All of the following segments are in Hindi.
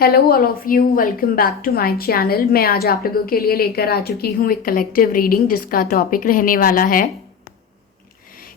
Hello all of you, welcome back to my channel. मैं आज आप लोगों के लिए लेकर आ चुकी हूँ एक कलेक्टिव रीडिंग जिसका टॉपिक रहने वाला है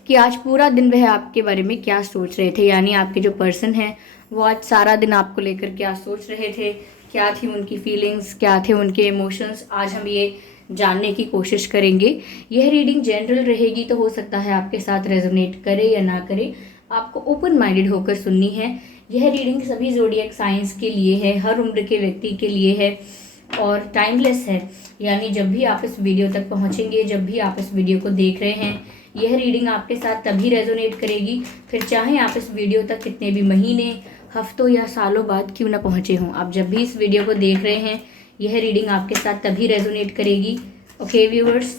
कि आज पूरा दिन वह आपके बारे में क्या सोच रहे थे। यानी आपके जो पर्सन हैं वो आज सारा दिन आपको लेकर क्या सोच रहे थे, क्या थी उनकी फीलिंग्स, क्या थे उनके इमोशंस। आज हम ये जानने की कोशिश करेंगे। यह रीडिंग जनरल रहेगी तो हो सकता है आपके साथ रेजोनेट करे या ना करे, आपको ओपन माइंडेड होकर सुननी है। यह रीडिंग सभी ज़ोडिएक साइंस के लिए है, हर उम्र के व्यक्ति के लिए है और टाइमलेस है। यानी जब भी आप इस वीडियो तक पहुंचेंगे, जब भी आप इस वीडियो को देख रहे हैं, यह रीडिंग आपके साथ तभी रेजोनेट करेगी, फिर चाहे आप इस वीडियो तक कितने भी महीने, हफ्तों या सालों बाद क्यों ना पहुंचे हों। आप जब भी इस वीडियो को देख रहे हैं, यह रीडिंग आपके साथ तभी रेजोनेट करेगी। ओके व्यूअर्स,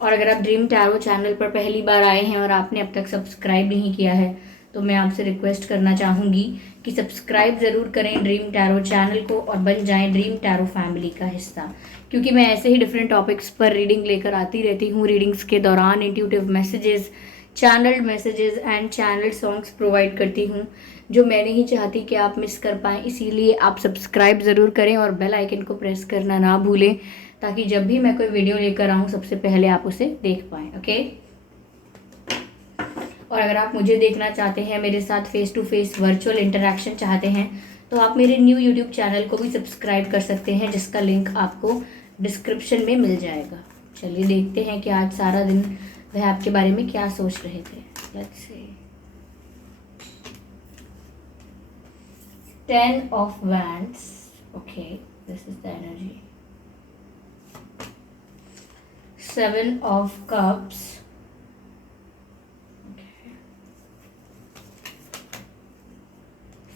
और अगर आप ड्रीम टैरो चैनल पर पहली बार आए हैं और आपने अब तक सब्सक्राइब नहीं किया है तो मैं आपसे रिक्वेस्ट करना चाहूँगी कि सब्सक्राइब ज़रूर करें ड्रीम टैरो चैनल को और बन जाएं ड्रीम टैरो फैमिली का हिस्सा, क्योंकि मैं ऐसे ही डिफरेंट टॉपिक्स पर रीडिंग लेकर आती रहती हूँ। रीडिंग्स के दौरान intuitive messages, channelled messages and channelled songs provide करती हूँ जो मैं नहीं चाहती कि आप मिस कर पाएँ। इसीलिए आप सब्सक्राइब ज़रूर करें और बेल आइकन को प्रेस करना ना भूलें, ताकि जब भी मैं कोई वीडियो लेकर आऊँ सबसे पहले आप उसे देख पाएँ। ओके, और अगर आप मुझे देखना चाहते हैं, मेरे साथ face to face virtual interaction चाहते हैं, तो आप मेरे न्यू यूट्यूब चैनल को भी सब्सक्राइब कर सकते हैं जिसका लिंक आपको डिस्क्रिप्शन में मिल जाएगा। चलिए देखते हैं कि आज सारा दिन वह आपके बारे में क्या सोच रहे थे। Let's see. 10 of Wands. Okay, this is the energy. 7 of Cups.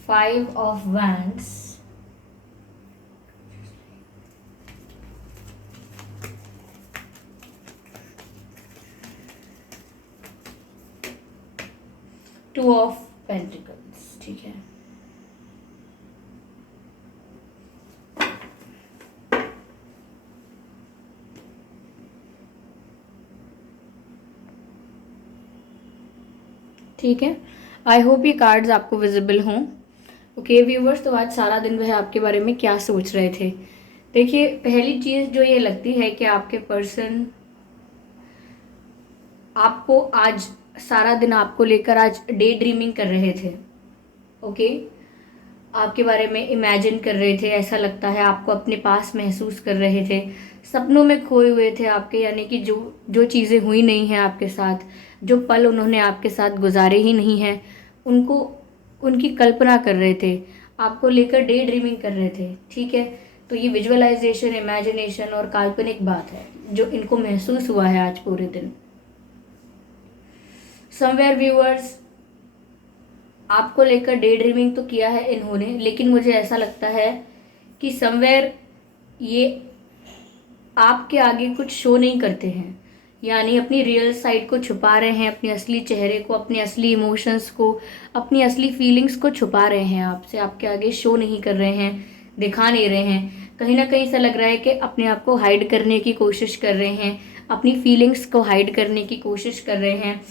5 of Wands. 2 of Pentacles. ठीक है, ठीक है। आई होप ये कार्ड्स आपको विजिबल हों। ओके व्यूवर्स, तो आज सारा दिन वह आपके बारे में क्या सोच रहे थे। देखिए, पहली चीज़ जो ये लगती है कि आपके पर्सन आपको आज सारा दिन आपको लेकर आज डे ड्रीमिंग कर रहे थे। ओके, आपके बारे में इमेजिन कर रहे थे। ऐसा लगता है आपको अपने पास महसूस कर रहे थे, सपनों में खोए हुए थे आपके। यानी कि जो जो चीज़ें हुई नहीं हैं आपके साथ, जो पल उन्होंने आपके साथ गुजारे ही नहीं हैं, उनको उनकी कल्पना कर रहे थे, आपको लेकर डे ड्रीमिंग कर रहे थे। ठीक है, तो ये विजुअलाइजेशन, इमेजिनेशन और काल्पनिक बात है जो इनको महसूस हुआ है आज पूरे दिन। समवेयर व्यूअर्स, आपको लेकर डे ड्रीमिंग तो किया है इन्होंने, लेकिन मुझे ऐसा लगता है कि समवेयर ये आपके आगे कुछ शो नहीं करते हैं। यानी अपनी रियल साइड को छुपा रहे हैं, अपने असली चेहरे को, अपने असली इमोशंस को, अपनी असली फीलिंग्स को छुपा रहे हैं आपसे, आपके आगे शो नहीं कर रहे हैं, दिखा नहीं रहे हैं। कहीं ना कहीं ऐसा लग रहा है कि अपने आप को हाइड करने की कोशिश कर रहे हैं, अपनी फीलिंग्स को हाइड करने की कोशिश कर रहे हैं।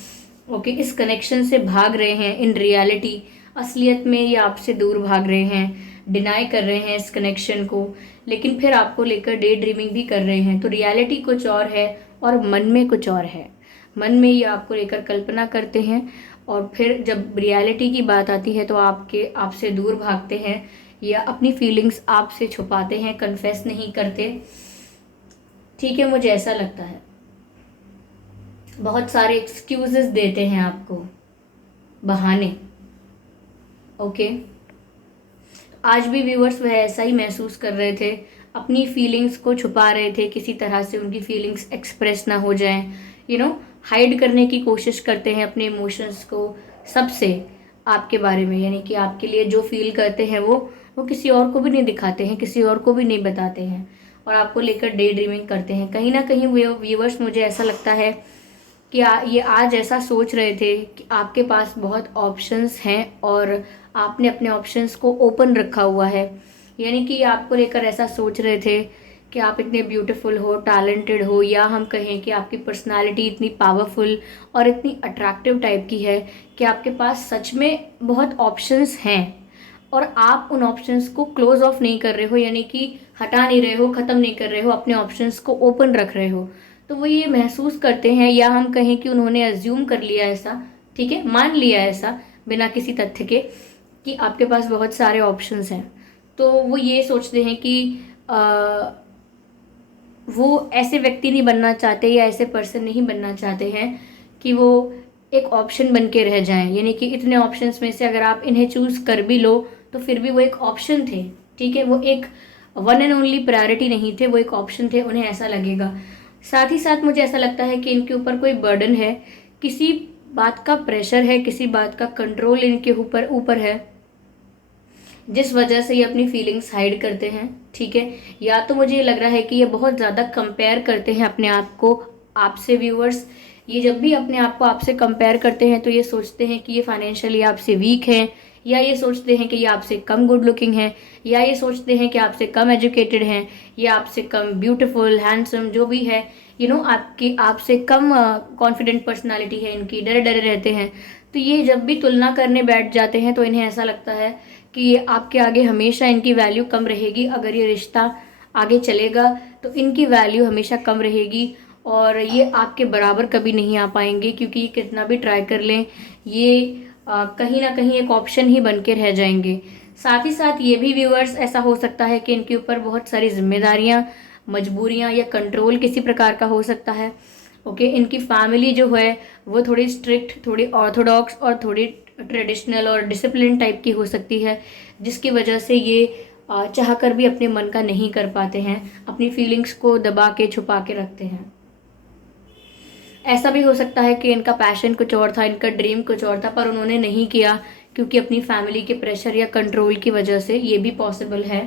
ओके, इस कनेक्शन से भाग रहे हैं। इन रियलिटी, असलियत में ये आपसे दूर भाग रहे हैं, डिनाई कर रहे हैं इस कनेक्शन को, लेकिन फिर आपको लेकर डे ड्रीमिंग भी कर रहे हैं। तो रियलिटी कुछ और है और मन में कुछ और है। मन में ये आपको लेकर कल्पना करते हैं और फिर जब रियलिटी की बात आती है तो आपसे दूर भागते हैं या अपनी फीलिंग्स आपसे छुपाते हैं, कन्फेस नहीं करते। ठीक है, मुझे ऐसा लगता है बहुत सारे एक्सक्यूजेस देते हैं आपको, बहाने। ओके, आज भी व्यूअर्स वह ऐसा ही महसूस कर रहे थे, अपनी फीलिंग्स को छुपा रहे थे, किसी तरह से उनकी फीलिंग्स एक्सप्रेस ना हो जाएं। हाइड करने की कोशिश करते हैं अपने इमोशंस को सबसे, आपके बारे में। यानी कि आपके लिए जो फील करते हैं वो किसी और को भी नहीं दिखाते हैं, किसी और को भी नहीं बताते हैं और आपको लेकर डे ड्रीमिंग करते हैं। कहीं ना कहीं व्यूअर्स, मुझे ऐसा लगता है कि ये आज ऐसा सोच रहे थे कि आपके पास बहुत ऑप्शंस हैं और आपने अपने ऑप्शंस को ओपन रखा हुआ है। यानी कि आपको लेकर ऐसा सोच रहे थे कि आप इतने ब्यूटीफुल हो, टैलेंटेड हो, या हम कहें कि आपकी पर्सनालिटी इतनी पावरफुल और इतनी अट्रैक्टिव टाइप की है कि आपके पास सच में बहुत ऑप्शंस हैं और आप उन ऑप्शंस को क्लोज ऑफ नहीं कर रहे हो, यानी कि हटा नहीं रहे हो, ख़त्म नहीं कर रहे हो, अपने ऑप्शंस को ओपन रख रहे हो। तो वो ये महसूस करते हैं, या हम कहें कि उन्होंने अज्यूम कर लिया ऐसा, ठीक है, मान लिया ऐसा बिना किसी तथ्य के, कि आपके पास बहुत सारे ऑप्शंस हैं। तो वो ये सोचते हैं कि वो ऐसे व्यक्ति नहीं बनना चाहते या ऐसे पर्सन नहीं बनना चाहते हैं कि वो एक ऑप्शन बन के रह जाएं, यानी कि इतने ऑप्शंस में से अगर आप इन्हें चूज कर भी लो तो फिर भी वो एक ऑप्शन थे, ठीक है, वो एक वन एंड ओनली प्रायोरिटी नहीं थे, वो एक ऑप्शन थे, उन्हें ऐसा लगेगा। साथ ही साथ मुझे ऐसा लगता है कि इनके ऊपर कोई बर्डन है, किसी बात का प्रेशर है, किसी बात का कंट्रोल इनके ऊपर ऊपर है, जिस वजह से ये अपनी फीलिंग्स हाइड करते हैं, ठीक है। या तो मुझे ये लग रहा है कि ये बहुत ज़्यादा कंपेयर करते हैं अपने आप को आपसे। व्यूअर्स, ये जब भी अपने आप को आपसे कंपेयर करते हैं तो ये सोचते हैं कि ये फाइनेंशियली आपसे वीक हैं, या ये सोचते हैं कि ये आपसे कम गुड लुकिंग हैं, या ये सोचते हैं कि आपसे कम एजुकेटेड हैं, या आपसे कम ब्यूटीफुल हैंडसम जो भी है, आपकी आपसे कम कॉन्फिडेंट पर्सनालिटी है, इनकी डरे डरे रहते हैं। तो ये जब भी तुलना करने बैठ जाते हैं तो इन्हें ऐसा लगता है कि ये आपके आगे हमेशा इनकी वैल्यू कम रहेगी। अगर ये रिश्ता आगे चलेगा तो इनकी वैल्यू हमेशा कम रहेगी और ये आपके बराबर कभी नहीं आ पाएंगे, क्योंकि ये कितना भी ट्राई कर लें ये कहीं ना कहीं एक ऑप्शन ही बन के रह जाएंगे। साथ ही साथ ये भी व्यूअर्स ऐसा हो सकता है कि इनके ऊपर बहुत सारी जिम्मेदारियां, मजबूरियां या कंट्रोल किसी प्रकार का हो सकता है। ओके, इनकी फैमिली जो है वो थोड़ी स्ट्रिक्ट, थोड़ी ऑर्थोडॉक्स और थोड़ी ट्रेडिशनल और डिसिप्लिन टाइप की हो सकती है, जिसकी वजह से ये चाह कर भी अपने मन का नहीं कर पाते हैं, अपनी फीलिंग्स को दबा के छुपा के रखते हैं। ऐसा भी हो सकता है कि इनका पैशन कुछ और था, इनका ड्रीम कुछ और था, पर उन्होंने नहीं किया क्योंकि अपनी फैमिली के प्रेशर या कंट्रोल की वजह से। ये भी पॉसिबल है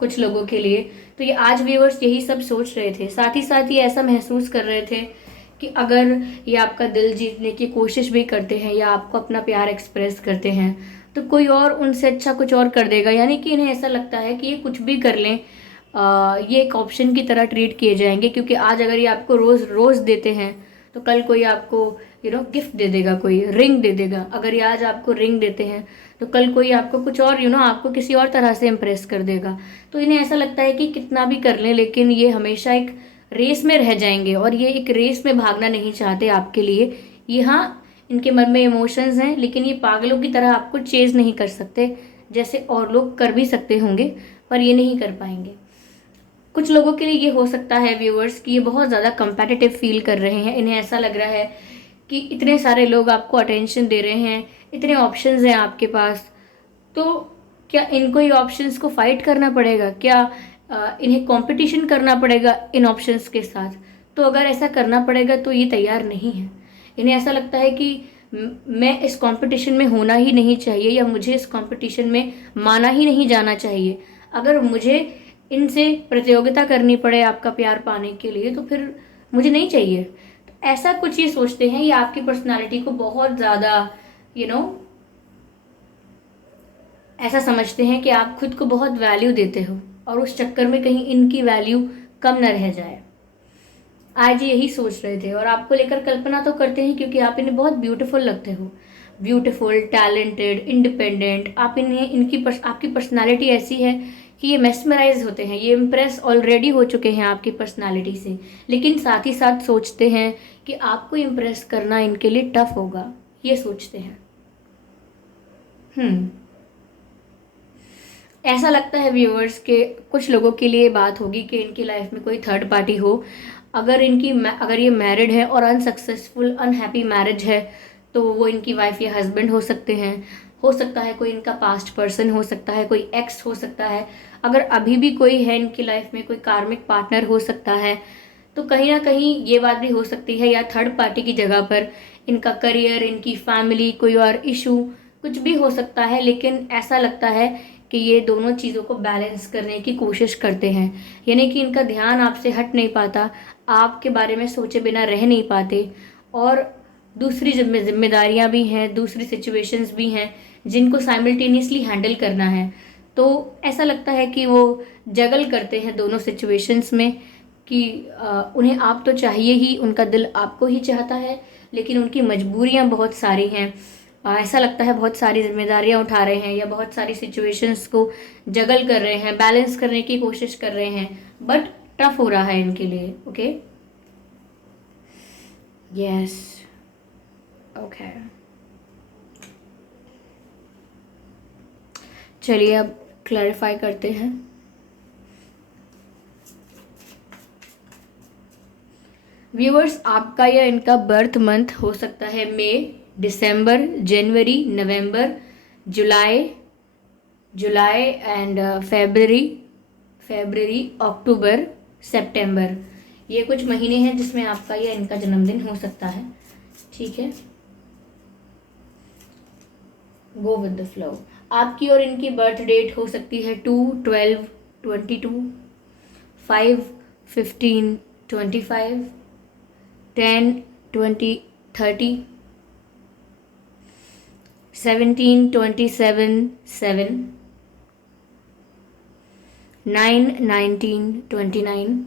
कुछ लोगों के लिए। तो ये आज व्यूअर्स यही सब सोच रहे थे। साथ ही साथ ये ऐसा महसूस कर रहे थे कि अगर ये आपका दिल जीतने की कोशिश भी करते हैं या आपको अपना प्यार एक्सप्रेस करते हैं तो कोई और उनसे अच्छा कुछ और कर देगा, यानी कि इन्हें ऐसा लगता है कि ये कुछ भी कर लें, ये एक ऑप्शन की तरह ट्रीट किए जाएंगे। क्योंकि आज अगर ये आपको रोज़ रोज़ देते हैं तो कल कोई आपको गिफ्ट दे देगा, कोई रिंग दे देगा। अगर ये आज आपको रिंग देते हैं तो कल कोई आपको कुछ और आपको किसी और तरह से इम्प्रेस कर देगा। तो इन्हें ऐसा लगता है कि कितना भी कर लें लेकिन ये हमेशा एक रेस में रह जाएंगे और ये एक रेस में भागना नहीं चाहते आपके लिए। ये हाँ, इनके मन में इमोशंस हैं लेकिन ये पागलों की तरह आपको चेज नहीं कर सकते, जैसे और लोग कर भी सकते होंगे पर ये नहीं कर पाएंगे। कुछ लोगों के लिए ये हो सकता है व्यूअर्स कि ये बहुत ज़्यादा कंपेटिटिव फील कर रहे हैं। इन्हें ऐसा लग रहा है कि इतने सारे लोग आपको अटेंशन दे रहे हैं, इतने ऑप्शंस हैं आपके पास, तो क्या इनको ये ऑप्शंस को फाइट करना पड़ेगा? क्या इन्हें कंपटीशन करना पड़ेगा इन ऑप्शंस के साथ? तो अगर ऐसा करना पड़ेगा तो ये तैयार नहीं है। इन्हें ऐसा लगता है कि मैं इस कंपटीशन में होना ही नहीं चाहिए या मुझे इस कंपटीशन में माना ही नहीं जाना चाहिए। अगर मुझे इनसे प्रतियोगिता करनी पड़े आपका प्यार पाने के लिए तो फिर मुझे नहीं चाहिए। तो ऐसा कुछ ये सोचते हैं। ये आपकी पर्सनालिटी को बहुत ज़्यादा ऐसा समझते हैं कि आप खुद को बहुत वैल्यू देते हो और उस चक्कर में कहीं इनकी वैल्यू कम न रह जाए। आज यही सोच रहे थे और आपको लेकर कल्पना तो करते हैं क्योंकि आप इन्हें बहुत ब्यूटीफुल लगते हो, ब्यूटीफुल, टैलेंटेड, इंडिपेंडेंट। आप इन्हें आपकी पर्सनालिटी ऐसी है कि ये मेस्मराइज होते हैं, ये इम्प्रेस ऑलरेडी हो चुके हैं आपकी पर्सनालिटी से, लेकिन साथ ही साथ सोचते हैं कि आपको इम्प्रेस करना इनके लिए टफ होगा, ये सोचते हैं। ऐसा लगता है व्यूअर्स के कुछ लोगों के लिए बात होगी कि इनकी लाइफ में कोई थर्ड पार्टी हो। अगर ये मैरिड है और अनसक्सेसफुल अनहैप्पी मैरिज है तो वो इनकी वाइफ या हस्बैंड हो सकते हैं, हो सकता है कोई इनका पास्ट पर्सन हो सकता है, कोई एक्स हो सकता है। अगर अभी भी कोई है इनकी लाइफ में, कोई कार्मिक पार्टनर हो सकता है। तो कहीं ना कहीं ये बात भी हो सकती है या थर्ड पार्टी की जगह पर इनका करियर, इनकी फैमिली, कोई और इशू कुछ भी हो सकता है। लेकिन ऐसा लगता है कि ये दोनों चीज़ों को बैलेंस करने की कोशिश करते हैं, यानी कि इनका ध्यान आपसे हट नहीं पाता, आपके बारे में सोचे बिना रह नहीं पाते, और दूसरी जिम्मेदारियां भी हैं, दूसरी सिचुएशंस भी हैं जिनको साइमल्टेनियसली हैंडल करना है। तो ऐसा लगता है कि वो जगल करते हैं दोनों सिचुएशंस में कि उन्हें आप तो चाहिए ही, उनका दिल आपको ही चाहता है, लेकिन उनकी मजबूरियां बहुत सारी हैं। ऐसा लगता है बहुत सारी जिम्मेदारियां उठा रहे हैं या बहुत सारी सिचुएशंस को जगल कर रहे हैं, बैलेंस करने की कोशिश कर रहे हैं, बट टफ हो रहा है इनके लिए। ओके, यस, ओके, चलिए अब क्लैरिफाई करते हैं। व्यूअर्स, आपका या इनका बर्थ मंथ हो सकता है मई, दिसंबर, जनवरी, नवंबर, जुलाई एंड फरवरी, अक्टूबर, सितंबर। ये कुछ महीने हैं जिसमें आपका या इनका जन्मदिन हो सकता है। ठीक है, गो विद द फ्लो। आपकी और इनकी बर्थ डेट हो सकती है 2, 12, 22, 5, 15, 25, 10, 20, 30, 17, 27, 7, 9, 19, 29,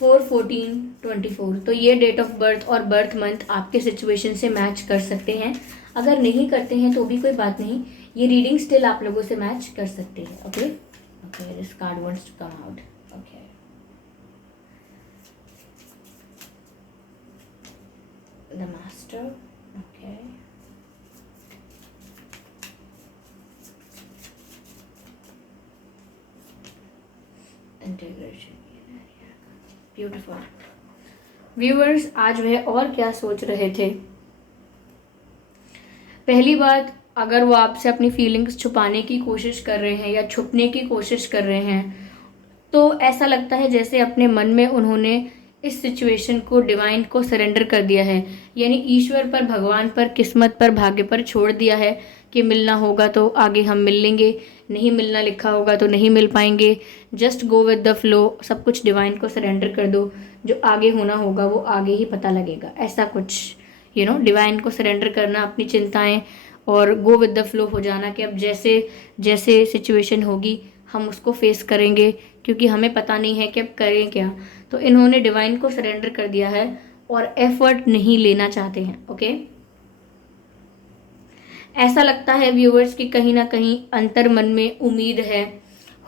4, 14, 24। तो ये डेट ऑफ बर्थ और बर्थ मंथ आपके सिचुएशन से मैच कर सकते हैं। अगर नहीं करते हैं तो भी कोई बात नहीं, ये रीडिंग स्टिल आप लोगों से मैच कर सकते हैं। Okay, okay, this card wants to come out. Okay, the master. Okay, integration, beautiful. Viewers, आज वह और क्या सोच रहे थे। पहली बात, अगर वो आपसे अपनी फीलिंग्स छुपाने की कोशिश कर रहे हैं या छुपने की कोशिश कर रहे हैं, तो ऐसा लगता है जैसे अपने मन में उन्होंने इस सिचुएशन को डिवाइन को सरेंडर कर दिया है, यानी ईश्वर पर, भगवान पर, किस्मत पर, भाग्य पर छोड़ दिया है कि मिलना होगा तो आगे हम मिल लेंगे, नहीं मिलना लिखा होगा तो नहीं मिल पाएंगे। Just go with the flow, सब कुछ डिवाइन को सरेंडर कर दो, जो आगे होना होगा वो आगे ही पता लगेगा। ऐसा कुछ डिवाइन को सरेंडर करना अपनी चिंताएं और गो विद द फ्लो हो जाना कि अब जैसे जैसे सिचुएशन होगी हम उसको फेस करेंगे, क्योंकि हमें पता नहीं है कि अब करें क्या। तो इन्होंने डिवाइन को सरेंडर कर दिया है और एफर्ट नहीं लेना चाहते हैं। ओके, ऐसा लगता है व्यूअर्स कि कहीं ना कहीं अंतर मन में उम्मीद है,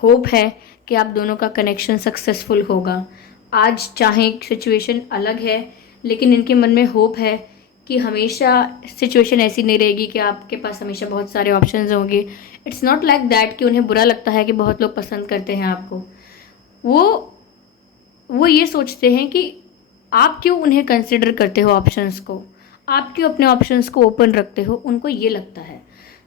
होप है कि आप दोनों का कनेक्शन सक्सेसफुल होगा। आज चाहे सिचुएशन अलग है, लेकिन इनके मन में होप है कि हमेशा सिचुएशन ऐसी नहीं रहेगी कि आपके पास हमेशा बहुत सारे ऑप्शंस होंगे। इट्स नॉट लाइक दैट कि उन्हें बुरा लगता है कि बहुत लोग पसंद करते हैं आपको। वो ये सोचते हैं कि आप क्यों उन्हें कंसिडर करते हो ऑप्शंस को, आप क्यों अपने ऑप्शंस को ओपन रखते हो, उनको ये लगता है।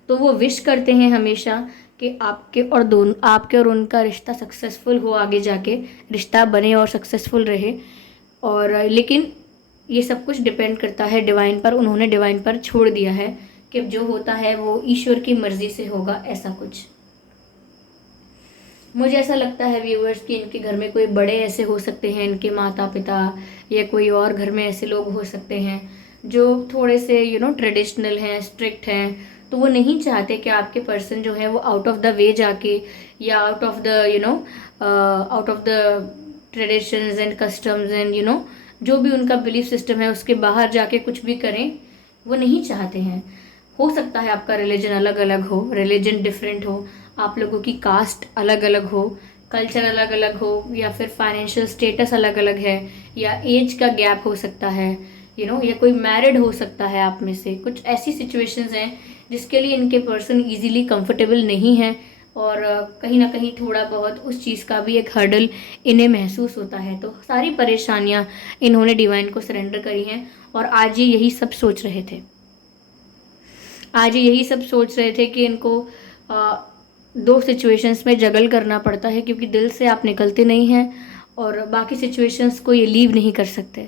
तो वो विश करते हैं हमेशा कि आपके और उनका रिश्ता सक्सेसफुल हो, आगे जाके रिश्ता बने और सक्सेसफुल रहे। और लेकिन ये सब कुछ डिपेंड करता है डिवाइन पर। उन्होंने डिवाइन पर छोड़ दिया है कि जो होता है वो ईश्वर की मर्जी से होगा। ऐसा कुछ मुझे ऐसा लगता है व्यूअर्स कि इनके घर में कोई बड़े ऐसे हो सकते हैं, इनके माता पिता या कोई और घर में ऐसे लोग हो सकते हैं जो थोड़े से ट्रेडिशनल हैं, स्ट्रिक्ट हैं। तो वो नहीं चाहते कि आपके पर्सन जो है वो आउट ऑफ द वे जाके या out of the traditions and customs and जो भी उनका बिलीफ सिस्टम है उसके बाहर जाके कुछ भी करें, वो नहीं चाहते हैं। हो सकता है आपका रिलीजन अलग अलग हो, रिलीजन डिफरेंट हो, आप लोगों की कास्ट अलग अलग हो, कल्चर अलग अलग हो, या फिर फाइनेंशियल स्टेटस अलग अलग है, या एज का गैप हो सकता है, या कोई मैरिड हो सकता है आप में से। कुछ ऐसी सिचुएशंस हैं जिसके लिए इनके पर्सन इजीली कंफर्टेबल नहीं है, और कहीं ना कहीं थोड़ा बहुत उस चीज़ का भी एक हर्डल इन्हें महसूस होता है। तो सारी परेशानियां इन्होंने डिवाइन को सरेंडर करी हैं, और आज ये यही सब सोच रहे थे। आज ये यही सब सोच रहे थे कि इनको दो सिचुएशंस में जगल करना पड़ता है, क्योंकि दिल से आप निकलते नहीं हैं और बाकी सिचुएशंस को ये लीव नहीं कर सकते।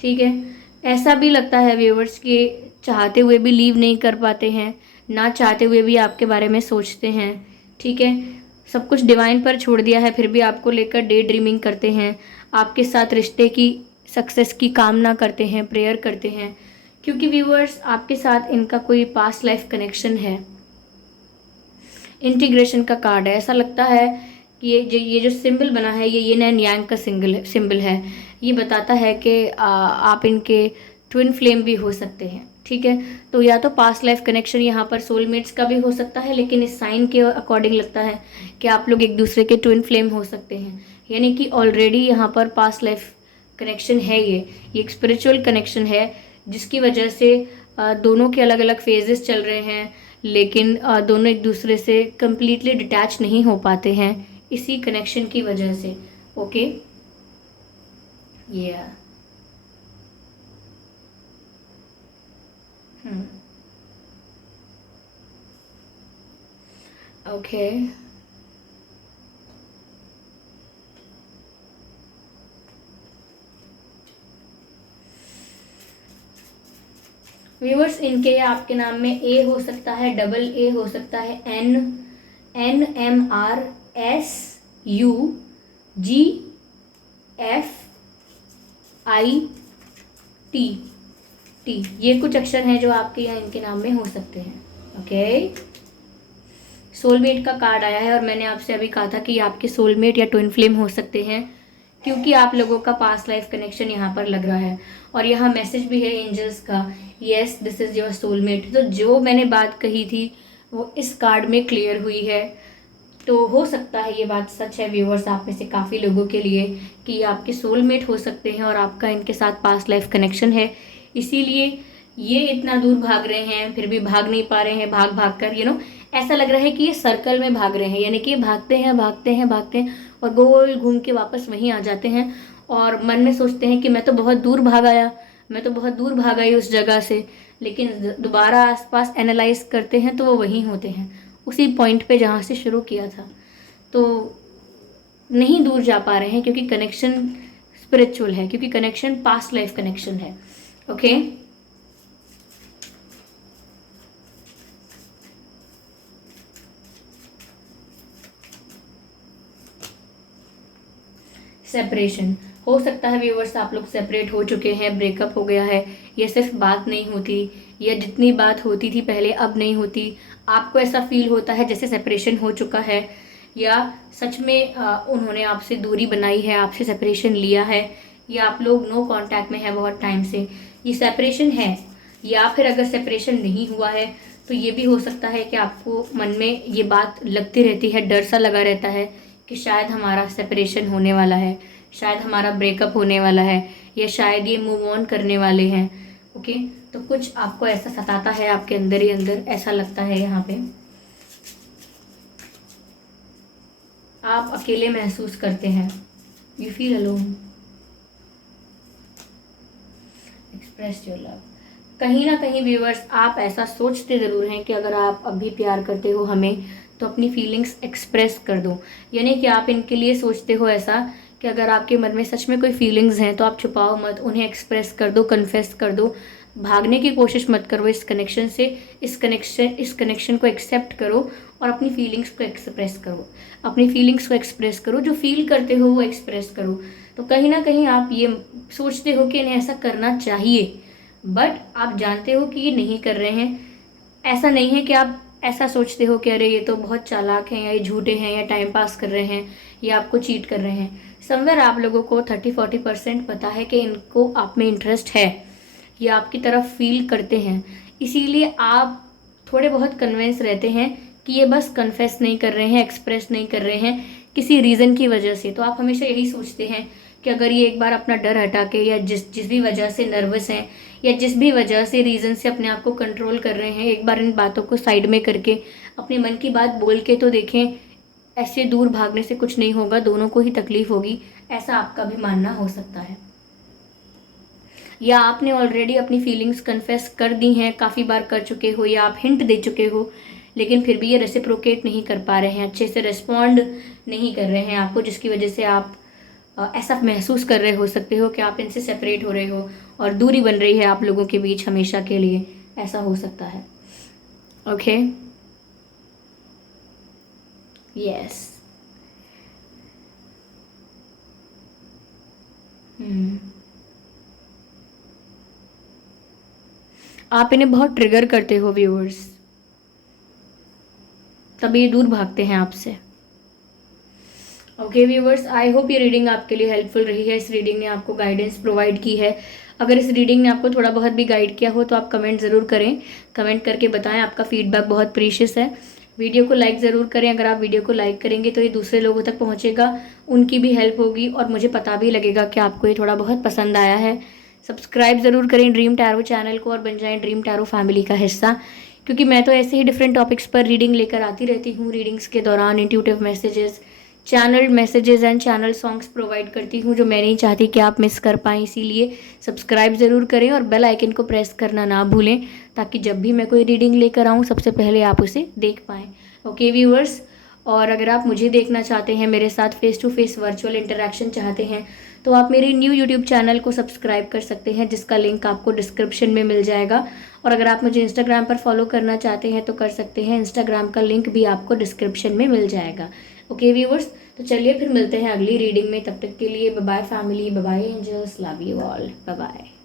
ठीक है, ऐसा भी लगता है व्यूअर्स कि चाहते हुए भी लीव नहीं कर पाते हैं, ना चाहते हुए भी आपके बारे में सोचते हैं। ठीक है, सब कुछ डिवाइन पर छोड़ दिया है, फिर भी आपको लेकर डे ड्रीमिंग करते हैं, आपके साथ रिश्ते की सक्सेस की कामना करते हैं, प्रेयर करते हैं, क्योंकि व्यूअर्स आपके साथ इनका कोई पास्ट लाइफ कनेक्शन है। इंटीग्रेशन का कार्ड है। ऐसा लगता है कि ये जो सिंबल बना है ये यिन एंड यांग का सिंबल है। ये बताता है कि आप इनके ट्विन फ्लेम भी हो सकते हैं, ठीक है। तो या तो पास्ट लाइफ कनेक्शन यहाँ पर सोलमेट्स का भी हो सकता है, लेकिन इस साइन के अकॉर्डिंग लगता है कि आप लोग एक दूसरे के ट्विन फ्लेम हो सकते हैं, यानी कि ऑलरेडी यहाँ पर पास्ट लाइफ कनेक्शन है। ये एक स्पिरिचुअल कनेक्शन है, जिसकी वजह से दोनों के अलग अलग फेजेस चल रहे हैं, लेकिन दोनों एक दूसरे से कंप्लीटली डिटैच नहीं हो पाते हैं इसी कनेक्शन की वजह से। ओके, या ओके। व्यूअर्स, इनके या आपके नाम में ए हो सकता है, डबल ए हो सकता है, NMRSUGFIT, ये कुछ अक्षर हैं जो आपके या इनके नाम में हो सकते हैं। ओके, सोलमेट का कार्ड आया है और मैंने आपसे अभी कहा था कि ये आपके सोलमेट या ट्विन फ्लेम हो सकते हैं, क्योंकि आप लोगों का पास्ट लाइफ कनेक्शन यहाँ पर लग रहा है। और यहाँ मैसेज भी है एंजल्स का, yes this is your soulmate. तो जो मैंने बात कही थी वो इस कार्ड में क्लियर हुई है। तो हो सकता है ये बात सच है व्यूअर्स, आप में से काफ़ी लोगों के लिए, कि ये आपके सोलमेट हो सकते हैं और आपका इनके साथ पास्ट लाइफ कनेक्शन है। इसीलिए ये इतना दूर भाग रहे हैं, फिर भी भाग नहीं पा रहे हैं, भाग भाग कर ऐसा लग रहा है कि ये सर्कल में भाग रहे हैं, यानी कि भागते हैं भागते हैं भागते हैं और गोल घूम के वापस वहीं आ जाते हैं। और मन में सोचते हैं कि मैं तो बहुत दूर भाग आया, मैं तो बहुत दूर भाग आई उस जगह से, लेकिन दोबारा आसपास एनालाइज करते हैं तो वो वहीं होते हैं, उसी पॉइंट पे जहाँ से शुरू किया था। तो नहीं दूर जा पा रहे हैं, क्योंकि कनेक्शन स्पिरिचुअल है, क्योंकि कनेक्शन पास्ट लाइफ कनेक्शन है। ओके, सेपरेशन हो सकता है व्यूअर्स, आप लोग सेपरेट हो चुके हैं, ब्रेकअप हो गया है, ये सिर्फ बात नहीं होती, या जितनी बात होती थी पहले अब नहीं होती। आपको ऐसा फील होता है जैसे सेपरेशन हो चुका है, या सच में उन्होंने आपसे दूरी बनाई है, आपसे सेपरेशन लिया है, या आप लोग नो कांटेक्ट में हैं बहुत टाइम से, ये सेपरेशन है। या फिर अगर सेपरेशन नहीं हुआ है तो ये भी हो सकता है कि आपको मन में ये बात लगती रहती है, डर सा लगा रहता है कि शायद हमारा सेपरेशन होने वाला है, शायद हमारा ब्रेकअप होने वाला है, या शायद ये मूव ऑन करने वाले हैं। ओके, तो कुछ आपको ऐसा सताता है आपके अंदर ही अंदर, ऐसा लगता है यहाँ पे आप अकेले महसूस करते हैं, you feel alone, express your love. कहीं ना कहीं व्यूअर्स, आप ऐसा सोचते ज़रूर हैं कि अगर आप अभी प्यार करते हो हमें तो अपनी फीलिंग्स एक्सप्रेस कर दो, यानी कि आप इनके लिए सोचते हो ऐसा कि अगर आपके मन में सच में कोई फीलिंग्स हैं तो आप छुपाओ मत, उन्हें एक्सप्रेस कर दो, कन्फेस कर दो, भागने की कोशिश मत करो इस कनेक्शन से, इस कनेक्शन को एक्सेप्ट करो और अपनी फीलिंग्स को एक्सप्रेस करो, अपनी फीलिंग्स को एक्सप्रेस करो, जो फील करते हो वो एक्सप्रेस करो। तो कहीं ना कहीं आप ये सोचते हो कि इन्हें ऐसा करना चाहिए, बट आप जानते हो कि ये नहीं कर रहे हैं। ऐसा नहीं है कि आप ऐसा सोचते हो कि अरे ये तो बहुत चालाक हैं, या ये झूठे हैं, या टाइम पास कर रहे हैं, या आपको चीट कर रहे हैं। समवेयर आप लोगों को 30-40% पता है कि इनको आप में इंटरेस्ट है, या आपकी तरफ फील करते हैं, इसीलिए आप थोड़े बहुत कन्विंस रहते हैं कि ये बस कन्फेस नहीं कर रहे हैं, एक्सप्रेस नहीं कर रहे हैं किसी रीज़न की वजह से। तो आप हमेशा यही सोचते हैं कि अगर ये एक बार अपना डर हटा के, या जिस भी वजह से नर्वस हैं, या जिस भी वजह से रीज़न से अपने आप को कंट्रोल कर रहे हैं, एक बार इन बातों को साइड में करके अपने मन की बात बोल के तो देखें। ऐसे दूर भागने से कुछ नहीं होगा, दोनों को ही तकलीफ होगी, ऐसा आपका भी मानना हो सकता है। या आपने ऑलरेडी अपनी फीलिंग्स कन्फेस कर दी हैं, काफ़ी बार कर चुके हो, या आप हिंट दे चुके हो, लेकिन फिर भी ये रेसिप्रोकेट नहीं कर पा रहे हैं, अच्छे से रिस्पॉन्ड नहीं कर रहे हैं आपको, जिसकी वजह से आप ऐसा महसूस कर रहे हो सकते हो कि आप इनसे सेपरेट हो रहे हो और दूरी बन रही है आप लोगों के बीच हमेशा के लिए, ऐसा हो सकता है। ओके, यस, आप इन्हें बहुत ट्रिगर करते हो व्यूअर्स, तभी ये दूर भागते हैं आपसे। ओके व्यूवर्स, आई होप ये रीडिंग आपके लिए हेल्पफुल रही है। इस रीडिंग ने आपको गाइडेंस प्रोवाइड की है। अगर इस रीडिंग ने आपको थोड़ा बहुत भी गाइड किया हो तो आप कमेंट ज़रूर करें, कमेंट करके बताएं। आपका फीडबैक बहुत प्रीशियस है। वीडियो को लाइक ज़रूर करें। अगर आप वीडियो को लाइक करेंगे तो ये दूसरे लोगों तक पहुंचेगा, उनकी भी हेल्प होगी और मुझे पता भी लगेगा कि आपको ये थोड़ा बहुत पसंद आया है। सब्सक्राइब ज़रूर करें ड्रीम टैरो चैनल को और बन जाएं ड्रीम टैरो फैमिली का हिस्सा, क्योंकि मैं तो ऐसे ही डिफरेंट टॉपिक्स पर रीडिंग लेकर आती रहती हूँ। रीडिंग्स के दौरान intuitive messages, channel messages and channel songs provide करती हूँ जो मैं नहीं चाहती कि आप मिस कर पाएँ। इसीलिए सब्सक्राइब ज़रूर करें और बेल आइकन को प्रेस करना ना भूलें, ताकि जब भी मैं कोई रीडिंग लेकर आऊँ सबसे पहले आप उसे देख पाएँ। ओके व्यूअर्स, और अगर आप मुझे देखना चाहते हैं, मेरे साथ face to face virtual interaction चाहते हैं, तो आप मेरे न्यू यूट्यूब चैनल को सब्सक्राइब कर सकते हैं, जिसका लिंक आपको डिस्क्रिप्शन में मिल जाएगा। और अगर आप मुझे इंस्टाग्राम पर फॉलो करना चाहते हैं तो कर सकते हैं, इंस्टाग्राम का लिंक भी आपको डिस्क्रिप्शन में मिल जाएगा। ओके व्यूअर्स, तो चलिए फिर मिलते हैं अगली रीडिंग में। तब तक के लिए bye bye family, bye bye angels, love you all, bye bye.